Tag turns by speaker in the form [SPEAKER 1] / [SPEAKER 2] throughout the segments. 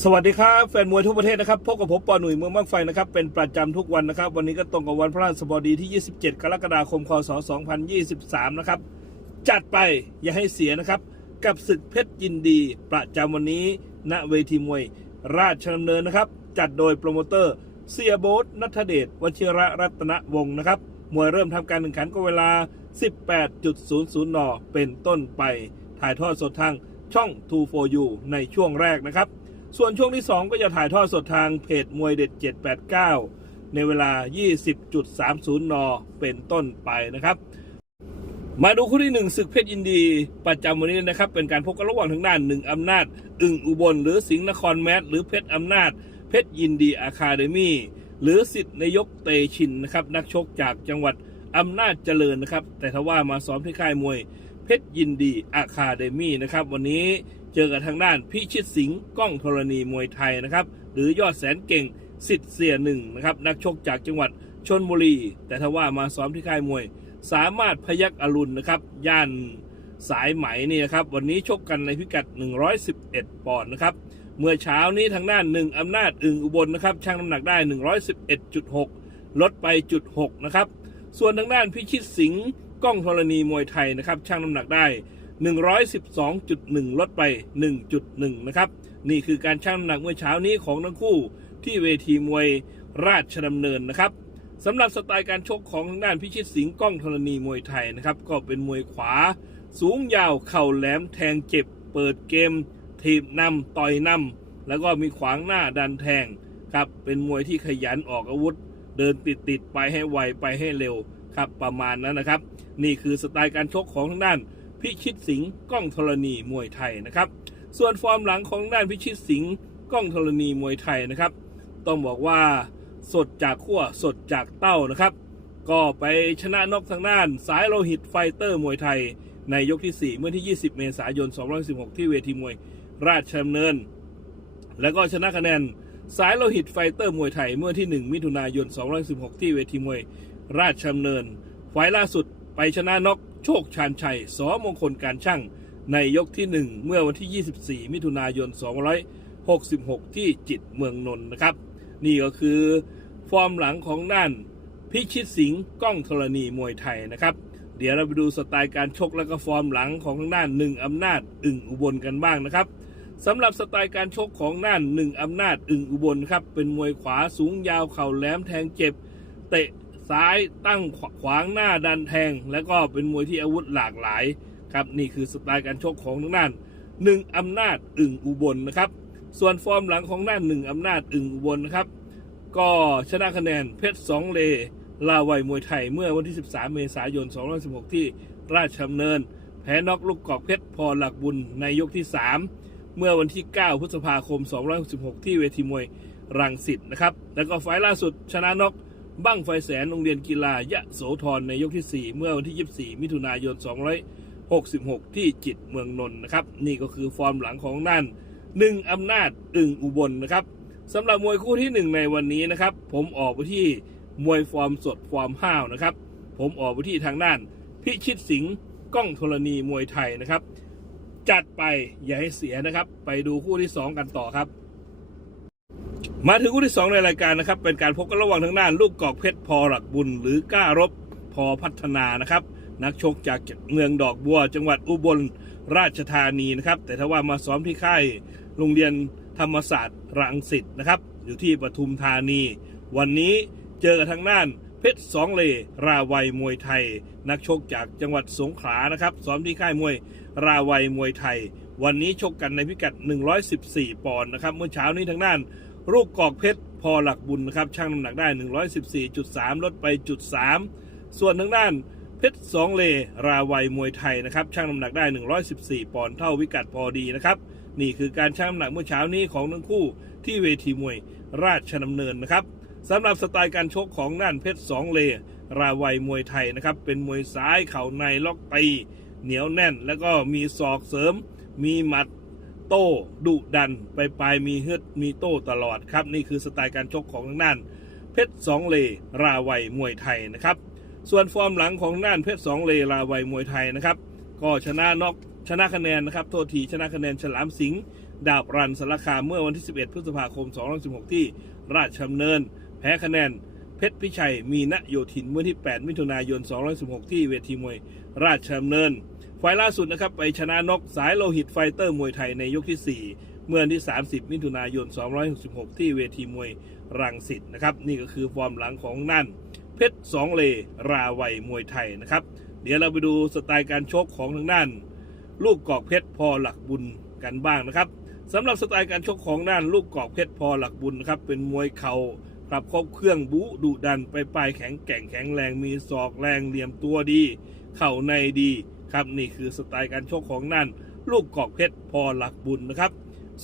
[SPEAKER 1] สวัสดีครับแฟนมวยทั่วประเทศนะครับพบกับผมปอหนุ่ยเมืองบ้างไฟนะครับเป็นประจำทุกวันนะครับ วันนี้ก็ตรงกับวันพระราชบดีที่ 27 กรกฎาคม คศ 2023 นะครับ จัดไปอย่าให้เสียนะครับ กับศึกเพชรยินดี ประจำวันนี้ณเวทีมวย ราชดำเนินนะครับ จัดโดยโปรโมเตอร์เสียโบ๊ทนัทเดชวชิระรัตนวงศ์นะครับมวยเริ่มทำการแข่งขันก็เวลา 18.00 น เป็นต้นไป ถ่ายทอดสดทางช่อง2 for you ในช่วงแรกนะครับ ส่วนช่วงที่ 2 ก็จะถ่ายทอดสดทางเพจมวยเด็ด 789 ในเวลา 20.30 น เป็นต้นไปนะครับ มาดูคู่ที่หนึ่งศึกเพชรยินดี ประจำวันนี้นะครับ เป็นการพบกันระหว่างทางด้านหนึ่งอำนาจ อึ่งอุบล หรือสิงห์นครแมทหรือเพชรอำนาจ เพชรยินดีอาคาเดมี่หรือสิทธิ์นายกเตชินนะครับนักชกจากจังหวัดอำนาจเจริญนะครับ แต่ทว่ามาซ้อมที่ค่ายมวยเพชรยินดีอาคาเดมี่นะครับ วันนี้ เจอกับทางด้านพิชิตสิงห์ก้องธรณีมวยไทยนะครับ หรือยอดแสนเก่งสิทธิ์เสียหนึ่งนะครับ นักชกจากจังหวัดชนบุรี แต่ทว่ามาซ้อมที่ค่ายมวย สามารถพยักอรุณนะครับ ย่านสายไหมนี่นะครับ วันนี้ชกกันในพิกัด 111 ปอนด์นะครับเมื่อเช้านี้ทางด้านหนึ่งอำนาจอึ่งอุบลนะครับชั่งน้ำหนักได้ 111.6 ลดไปจุด6นะครับส่วนทางด้านพิชิตสิงห์ก้องธรณีมวยไทยนะครับชั่งน้ำหนักได้ 112.1 ลดไป 1.1 นะครับ นี่คือการชั่งน้ำหนักเมื่อเช้านี้ของทั้งคู่ที่เวทีมวยราชดำเนินนะครับสำหรับสไตล์การชกของทางด้านพิชิตสิงห์ก้องธรณีมวยไทยนะครับ ก็เป็นมวยขวา สูงยาวเข่าแหลมแทงเจ็บ เปิดเกม ถีบนำต่อยนำแล้วก็มีขวางหน้าดันแทงครับเป็นมวยที่ขยันออกอาวุธ เดินติดติดไปให้ไวไปให้เร็วครับประมาณนั้นนะครับ นี่คือสไตล์การชกของทางด้าน พิชิตสิงห์ก้องธรณีมวยไทยนะครับ ส่วนฟอร์มหลังของด้านพิชิตสิงห์ก้องธรณีมวยไทยนะครับ ต้องบอกว่าสดจากขั้วสดจากเต้านะครับ ก็ไปชนะนกทางด้าน สายโลหิตไฟเตอร์มวยไทย ในยกที่ 4 เมื่อที่ 20 เมษายน2016 ที่เวทีมวยราชดำเนิน แล้วก็ชนะคะแนนสายโลหิตไฟเตอร์มวยไทยเมื่อที่ 1 มิถุนายน2016 ที่เวทีมวยราชดำเนินไฟล์ล่าสุดไปชนะนก โชคชาญชัยสอมงคลการช่างในยกที่ 1 เมื่อวันที่ 24 มิถุนายน 266 ที่จิตเมืองนนท์นะครับ นี่ก็คือฟอร์มหลังของด้านพิชิตสิงห์ก้องธรณีมวยไทยนะครับ เดี๋ยวเราไปดูสไตล์การชกและก็ฟอร์มหลังของทางด้านหนึ่งอำนาจอึ่งอุบลกันบ้างนะครับสำหรับสไตล์การชกของด้านหนึ่งอำนาจอึ่งอุบลครับเป็นมวยขวาสูงยาวเข่าแหลมแทงเจ็บ เตะ ซ้ายตั้งขวางหน้าดันแทง แล้วก็เป็นมวยที่อาวุธหลากหลายครับนี่คือสไตล์การชกของทางด้านหนึ่งอำนาจอึ่งอุบลนะครับ ส่วนฟอร์มหลังของด้านหนึ่งอำนาจอึ่งอุบลนะครับ ก็ชนะคะแนนเพชรสองเลลาวัยมวยไทยเมื่อวันที่ 13 เมษายน2016 ที่ราชดำเนิน แพ้น็อกลูกกอกเพชรพอหลักบุญในยกที่ 3 เมื่อวันที่ 9 พฤษภาคม266 ที่เวทีมวยรังสิตนะครับ แล้วก็ไฟล์ล่าสุดชนะน็อก บั้งไฟแสนโรงเรียนกีฬายะโสธรในยกที่ 4 เมื่อวันที่ 24 มิถุนายน 266 ที่จิตเมืองนนท์นะครับ นี่ก็คือฟอร์มหลังของนั่นหนึ่งอำนาจอึ่งอุบลนะครับสำหรับมวยคู่ที่หนึ่งในวันนี้นะครับ ผมออกไปที่มวยฟอร์มสดฟอร์มห้าวนะครับ ผมออกไปที่ทางด้าน พิชิตสิงห์ก้องธรณีมวยไทยนะครับ จัดไปอย่าให้เสียนะครับ ไปดูคู่ที่สองกันต่อครับ มาถึงคู่ที่สองในรายการนะครับ เป็นการพบกันระหว่างทางด้าน ลูกกอกเพชรพอหลักบุญ หรือกล้ารบพอพัฒนานะครับ นักชกจากเมืองดอกบัว จังหวัดอุบลราชธานีนะครับ แต่ถ้าว่ามาซ้อมที่ค่ายโรงเรียนธรรมศาสตร์รังสิตนะครับ อยู่ที่ปทุมธานี วันนี้เจอกับทางด้านเพชรสองเลราวัยมวยไทย นักชกจากจังหวัดสงขลานะครับซ้อมที่ค่ายมวยราวัยมวยไทย วันนี้ชกกันในพิกัด 114 ปอนด์นะครับ เมื่อเช้านี้ทางด้าน ลูกกอกเพชรพอหลักบุญนะครับช่างน้ำหนักได้ 114.3 ลดไปจุด3ส่วนทางด้านเพชรสองเลราวัยมวยไทยนะครับช่างน้ำหนักได้ 114 ปอนด์เท่าวิกัดพอดีนะครับนี่คือการชั่งน้ำหนักเมื่อเช้านี้ของทั้งคู่ที่เวทีมวยราชดำเนินนะครับสำหรับสไตล์การชกของน่านเพชรสองเลราวัยมวยไทยนะครับเป็นมวยซ้ายเข่าในล็อกตีเหนียวแน่น แล้วก็มีศอกเสริม มีหมัด โต้ดุดันไปปลายมีเฮือดมีโต้ตลอดครับ นี่คือสไตล์การชกของทางด้าน เพชรสองเลราวัยมวยไทยนะครับ ส่วนฟอร์มหลังของน่านเพชรสองเลราวัยมวยไทยนะครับ ก็ชนะน็อกชนะคะแนนนะครับโทษทีชนะคะแนนฉลามสิงห์ดาบรันสารคามเมื่อวันที่ 11 พฤษภาคม2516 ที่ราชดำเนิน แพ้คะแนน เพชรพิชัย มีณโยธินเมื่อที่ 8 มิถุนายน2516 ที่เวทีมวยราชดำเนินไฟล์ล่าสุดนะครับ ไปชนะนกสายโลหิตไฟเตอร์มวยไทยในยกที่ 4 เมื่อวันที่ 30 มิถุนายน2566 ที่เวทีมวยรังสิตนะครับ นี่ก็คือฟอร์มหลังของนั่น เพชรสองเลราวัยมวยไทยนะครับ เดี๋ยวเราไปดูสไตล์การชกของทางด้าน ลูกกอกเพชรพอหลักบุญกันบ้างนะครับสำหรับสไตล์การชกของด้านลูกกอกเพชรพอหลักบุญนะครับเป็นมวยเข่า ครับครบเครื่องบูดุดันไปปลายแข็งแกร่งแข็งแรงมีศอกแรงเหลี่ยมตัวดี เข่าในดีครับนี่คือสไตล์การชกของนั่น ลูกกอกเพชรพอหลักบุญนะครับ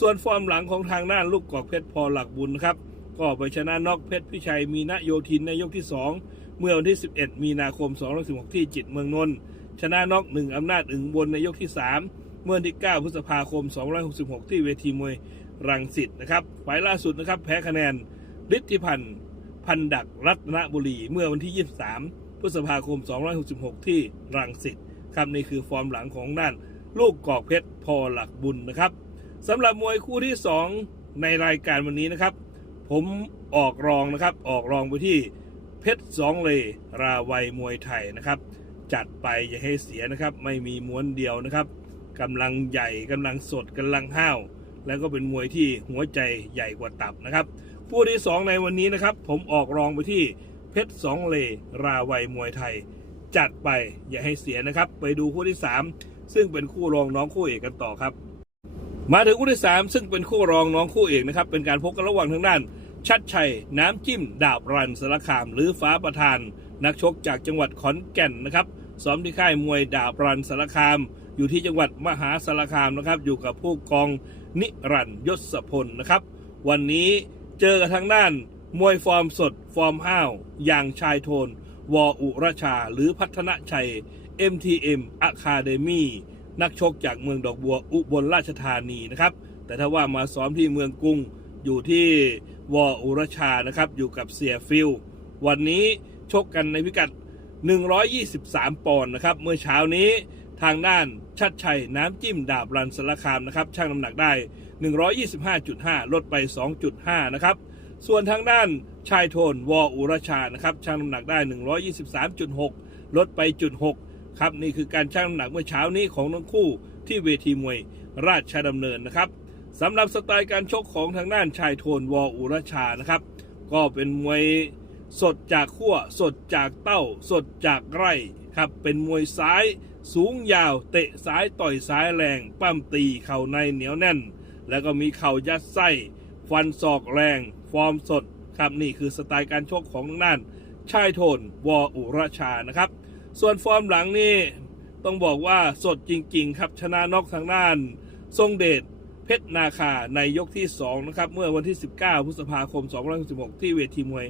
[SPEAKER 1] ส่วนฟอร์มหลังของทางด้านลูกกอกเพชรพอหลักบุญนะครับก็ไปชนะนอกเพชรพิชัยมีณโยธินในยกที่ 2 เมื่อวันที่ 11 มีนาคม2516 ที่จิตเมืองนนท์ชนะนอกหนึ่งอำนาจอึ่งบนในยกที่ 3 เมื่อวันที่ 9 พฤษภาคม2566 ที่เวทีมวยรังสิตนะครับไฟล์ล่าสุดนะครับแพ้คะแนน ฤทธิพันธ์พันดักรัตนบุรี เมื่อวันที่ 23 พฤษภาคม 266 ที่รังสิตครับนี่คือฟอร์มหลังของด้าน ลูกกอกเพชรพอหลักบุญนะครับสำหรับมวยคู่ที่ 2 ในรายการวันนี้นะครับ ผมออกรองนะครับ ออกรองไปที่เพชรสองเลราวัยมวยไทยนะครับ จัดไปอย่าให้เสียนะครับ ไม่มีม้วนเดียวนะครับกำลังใหญ่กำลังสดกำลังห้าว แล้วก็เป็นมวยที่หัวใจใหญ่กว่าตับนะครับ คู่ที่สองในวันนี้นะครับ ผมออกรองไปที่เพชรสองเลราวัยมวยไทย จัดไปอย่าให้เสียนะครับ ไปดูคู่ที่สามซึ่งเป็นคู่รองน้องคู่เอกกันต่อครับ มาถึงคู่ที่สามซึ่งเป็นคู่รองน้องคู่เอกนะครับ เป็นการพบกันระหว่างทางด้าน ชัดชัย น้ำจิ้ม ดาบรันสารคาม หรือฟ้าประธาน นักชกจากจังหวัดขอนแก่นนะครับซ้อมที่ค่ายมวยดาบรันสารคาม อยู่ที่จังหวัดมหาสารคามนะครับ อยู่กับผู้กองนิรันยศพลนะครับ วันนี้ เจอกับทางด้านมวยฟอร์มสดฟอร์มห้าวอย่างชายโทน วออุรชา หรือพัฒนชัย MTM Academy นักชกจากเมืองดอกบัวอุบลราชธานีนะครับ แต่ถ้าว่ามาซ้อมที่เมืองกรุงอยู่ที่วออุรชานะครับอยู่กับเสียฟิลวันนี้ชกกันในพิกัด 123 ปอนด์นะครับ เมื่อเช้านี้ทางด้านชัดชัยน้ำจิ้มดาบรันสารคามนะครับช่างน้ำหนักได้ 125.5 ลดไป 2.5 นะครับ ส่วนทางด้านชายโทนวออุรชานะครับช่างน้ำหนักได้ 123.6 ลดไปจุด6ครับนี่คือการช่างน้ำหนักเมื่อเช้านี้ของทั้งคู่ที่เวทีมวยราชดำเนินนะครับสำหรับสไตล์การชกของทางด้านชายโทนวออุรชานะครับ ก็เป็นมวยสดจากขั้วสดจากเต้า สดจากไร่ครับเป็นมวยซ้าย สูงยาว เตะซ้ายต่อยซ้ายแรง ปั้มตีเข่าในเหนียวแน่น แล้วก็มีเข่ายัดไส้ฟันศอกแรง ฟอร์มสดครับนี่คือสไตล์การชกของทางด้านชายโทนวออุรชานะครับ ส่วนฟอร์มหลังนี่ต้องบอกว่าสดจริง ๆ ครับชนะนอกทางด้าน ทรงเดชเพชรนาคาในยกที่ 2 นะครับ เมื่อวันที่ 19 พฤษภาคม 2566 ที่เวทีมวย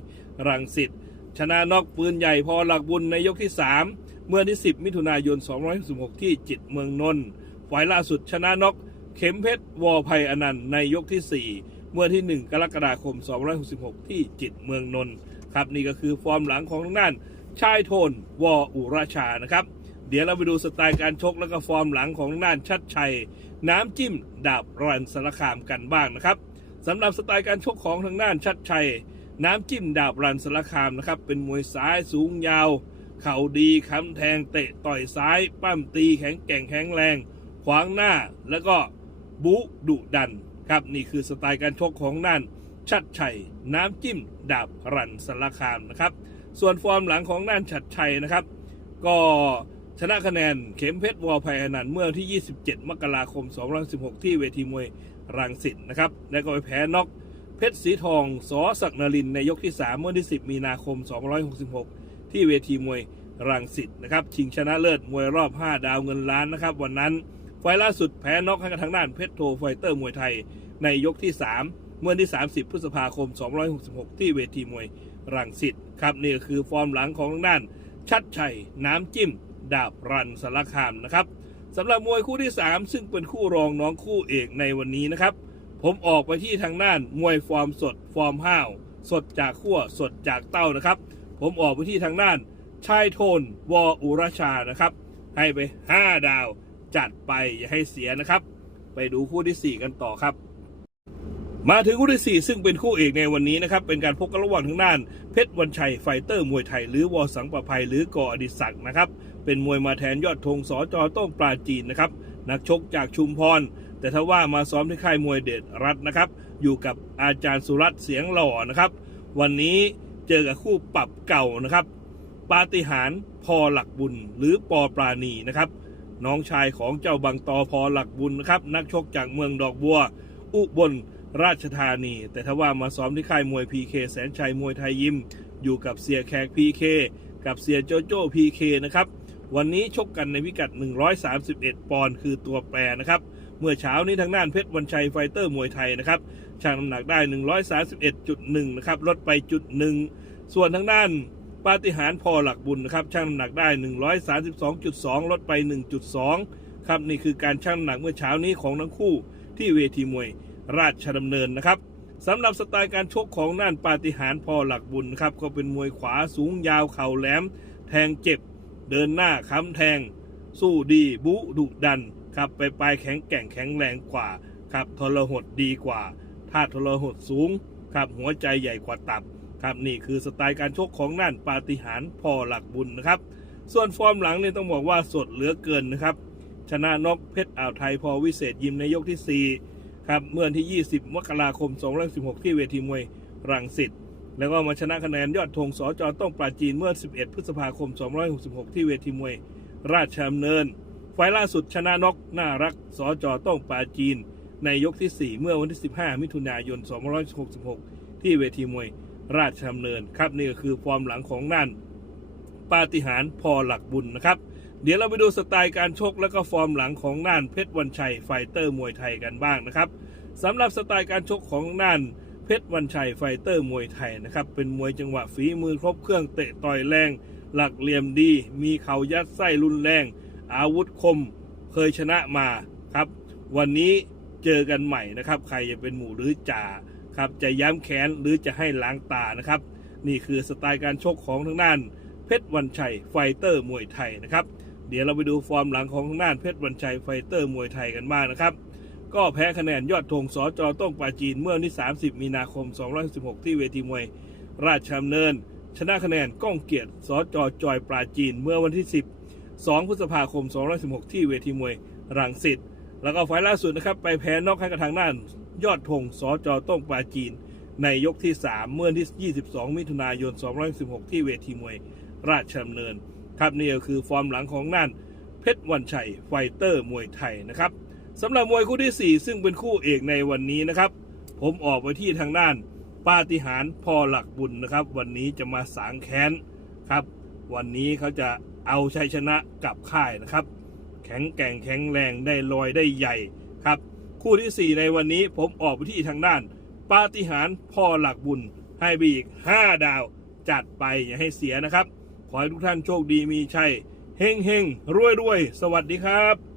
[SPEAKER 1] รังสิตชนะนอกปืนใหญ่พอหลักบุญในยกที่ 3 เมื่อวันที่ 10 มิถุนายน 2566 ที่จิตเมืองนนท์ฝ่ายล่าสุดชนะนอก เข็มเพชรวอภัยอนันต์ในยกที่ 4 เมื่อที่ 1 กรกฎาคม2566 ที่จิตเมืองนนท์ครับนี่ก็คือฟอร์มหลังของทางด้านชายโทนวออุราชานะครับ เดี๋ยวเราไปดูสไตล์การชกแล้วก็ฟอร์มหลังของทางด้านชัดชัย น้ำจิ้มดาบรันสารคามกันบ้างนะครับสำหรับสไตล์การชกของทางด้านชัดชัย น้ำจิ้มดาบรันสารคามนะครับเป็นมวยซ้ายสูงยาว เข่าดีค้ำแทงเตะต่อยซ้าย ปั้มตีแข็งแกร่งแข็งแรง ขวางหน้าแล้วก็ บุดุดันครับนี่คือสไตล์การชกของด้านชัดชัย น้ำจิ้ม ดาบรันสารคามนะครับ ส่วนฟอร์มหลังของด้านชัดชัยนะครับ ก็ชนะคะแนนเข็มเพชรวอลภัยอนันต์เมื่อวันที่ 27 มกราคม 2016 ที่เวทีมวยรังสิตนะครับ และก็ไปแพ้น็อกเพชรสีทองสอศักนรินในยกที่ 3 เมื่อวันที่ 10 มีนาคม 266 ที่เวทีมวยรังสิตนะครับ ชิงชนะเลิศมวยรอบ 5 ดาวเงินล้านนะครับ วันนั้น ไฟล์ล่าสุดแพ้น็อกให้กับทางด้านเพชรโทไฟเตอร์มวยไทย ในยกที่ 3 เมื่อวันที่ 30 พฤษภาคม 266 ที่เวทีมวยรังสิตครับนี่ก็คือฟอร์มหลังของทางด้าน ชัดชัยน้ำจิ้ม ดาบรันสารคามนะครับสำหรับมวยคู่ที่ 3 ซึ่งเป็นคู่รองน้องคู่เอกในวันนี้นะครับ ผมออกไปที่ทางด้านมวยฟอร์มสดฟอร์มห้าว สดจากขั้วสดจากเต้านะครับ ผมออกไปที่ทางด้านชายโทนวออุรชานะครับ ให้ไป 5 ดาว จัดไปอย่าให้เสียนะครับ ไปดูคู่ที่ 4 กันต่อครับ มาถึงคู่ที่ 4 ซึ่งเป็นคู่เอกในวันนี้นะครับ เป็นการพบกันระหว่างทางด้าน เพชรวันชัยไฟเตอร์มวยไทย หรือวอสังประภัยหรือกออดิศักดิ์นะครับ เป็นมวยมาแทนยอดธงสอจอต้องปราจีนนะครับนักชกจากชุมพรแต่ถ้าว่ามาซ้อมที่ค่ายมวยเดชรัฐนะครับ อยู่กับอาจารย์สุรัตน์เสียงหล่อนะครับ วันนี้เจอกับคู่ปรับเก่านะครับ ปาฏิหาริย์พอหลักบุญหรือปอปราณีนะครับ น้องชายของเจ้าบังตอพอหลักบุญนะครับ นักชกจากเมืองดอกบัว อุบลราชธานี แต่ถ้าว่ามาซ้อมที่ค่ายมวยพีเคแสนชัยมวยไทยยิม อยู่กับเสียแขกพีเคกับเสียโจโจ้พีเคนะครับ วันนี้ชกกันในพิกัด 131 ปอนด์คือตัวแปรนะครับ เมื่อเช้านี้ทางด้านเพชรวันชัยไฟเตอร์มวยไทยนะครับชั่งน้ำหนักได้ 131.1 นะครับ ลดไปจุดหนึ่ง ส่วนทางด้าน ปาฏิหาริย์พอหลักบุญนะครับชั่งน้ำหนักได้ 132.2 ลดไป 1.2 ครับนี่คือการชั่งน้ำหนักเมื่อเช้านี้ของทั้งคู่ที่เวทีมวยราชดำเนินนะครับสำหรับสไตล์การชกของน่านปาฏิหาริย์พอหลักบุญครับก็เป็นมวยขวาสูงยาวเข่าแหลม แทงเจ็บ เดินหน้าค้ำแทง สู้ดีบุดุดันครับไปปลายแข็งแกร่งแข็งแรงกว่าครับทรหดดีกว่าธาทรหดสูงครับหัวใจใหญ่กว่าตับ ครับนี่คือสไตล์การชกของน่านปาฏิหาริย์พอหลักบุญนะครับ ส่วนฟอร์มหลังเนี่ยต้องบอกว่าสดเหลือเกินนะครับ ชนะนกเพชรอ่าวไทยพอวิเศษยิมในยกที่ 4 ครับ เมื่อวันที่ 20 มกราคม 2016 ที่เวทีมวยรังสิตแล้วก็มาชนะคะแนนยอดธงสจต้องปราจีนเมื่อ 11 พฤษภาคม 266 ที่เวทีมวยราชดำเนิน ไฟล์ล่าสุดชนะนกน่ารักสจต้องปราจีน ในยกที่ 4 เมื่อวันที่ 15 มิถุนายน 266 ที่เวทีมวย ราชดำเนินครับนี่ก็คือฟอร์มหลังของนั่นปาฏิหาริย์พอหลักบุญนะครับ เดี๋ยวเราไปดูสไตล์การชกและก็ฟอร์มหลังของน่านเพชรวันชัยไฟเตอร์มวยไทยกันบ้างนะครับสำหรับสไตล์การชกของน่านเพชรวันชัยไฟเตอร์มวยไทยนะครับเป็นมวยจังหวะฝีมือครบเครื่องเตะต่อยแรง หลักเหลี่ยมดี มีเข่ายัดไส้รุนแรง อาวุธคมเคยชนะมาครับ วันนี้เจอกันใหม่นะครับ ใครจะเป็นหมู่หรือจ่า ครับ จะย้ำแค้นหรือจะให้ล้างตานะครับ นี่คือสไตล์การชกของทางด้าน เพชรวันชัยไฟเตอร์มวยไทยนะครับ เดี๋ยวเราไปดูฟอร์มหลังของทางด้านเพชรวันชัยไฟเตอร์มวยไทยกันบ้างนะครับ ก็แพ้คะแนนยอดธงสจต้องปาจีนเมื่อวันที่ 30 มีนาคม 216 ที่เวทีมวย ราชดำเนิน ชนะคะแนนก้องเกียรติสจจอยปราจีนเมื่อวันที่ 10 2 พฤษภาคม 216 ที่เวทีมวยรังสิตแล้วก็ไฟล์ล่าสุดนะครับ ไปแพ้นอกให้กับทางด้าน ยอดธงสจต้องปราจีน ในยกที่ 3 เมื่อวันที่ 22 มิถุนายน 216 ที่เวทีมวยราชดำเนิน ครับนี่ก็คือฟอร์มหลังของนั่นเพชรวันชัยไฟเตอร์มวยไทยนะครับสำหรับมวยคู่ที่ 4 ซึ่งเป็นคู่เอกในวันนี้นะครับ ผมออกไปที่ทางด้านปาฏิหาริย์พอหลักบุญนะครับ วันนี้จะมาสางแค้นครับ วันนี้เขาจะเอาชัยชนะกลับค่ายนะครับ แข็งแกร่งแข็งแรงได้ลอยได้ใหญ่ครับ คู่ที่ 4 ในวันนี้ผมออกไปที่ทางด้านปาฏิหาริย์พ่อหลักบุญ ให้ไปอีก 5 ดาว จัดไปอย่าให้เสียนะครับ ขอให้ทุกท่านโชคดีมีชัยเฮงเฮงรวยรวยสวัสดีครับ